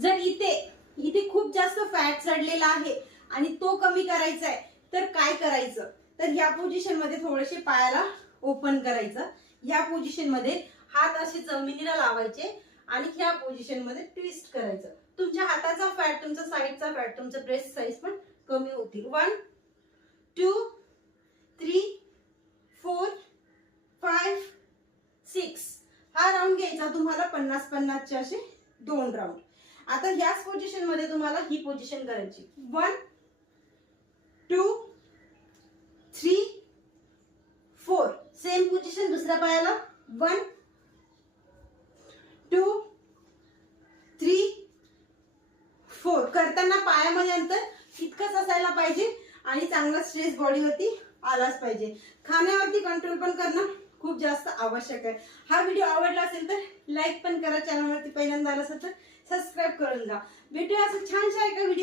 जर इथे इथे खूप जास्त फॅट चढलेला आहे आणि तो कमी करायचा आहे तर काय करायचं, तर ह्या पोझिशन मध्ये थोडेसे पायाला ओपन करायचं, ह्या पोझिशन मध्ये हात असे जमिनीला लावायचे आणि ह्या पोझिशन मध्ये ट्विस्ट करायचं. तुमच्या हाताचा फॅट, तुमचा साईडचा फॅट, तुमचं ब्रेस्ट साईज पण कमी होतील. 1 2 3 4 5 6 हा राऊंड घ्यायचा तुम्हाला. 50-50 चे असे 2 राऊंड. आता ह्याच पोझिशन मध्ये तुम्हाला ही पोझिशन करायची. 1 2 3 4 सेम पोझिशन दुसऱ्या पायाला. 1 2 3 4 करताना पायामध्ये अंतर इतकंच असायला पाहिजे आणि चांगला स्ट्रेस बॉडीवरती आलाच पाहिजे. खाण्यावरती कंट्रोल पण करणं खूप जास्त आवश्यक आहे. हा व्हिडिओ आवडला असेल तर लाईक पण करा, चॅनलवरती पहिल्यांदा आला असेल तर सबस्क्राईब करून जा. भेटूया असं छानशा एका व्हिडिओ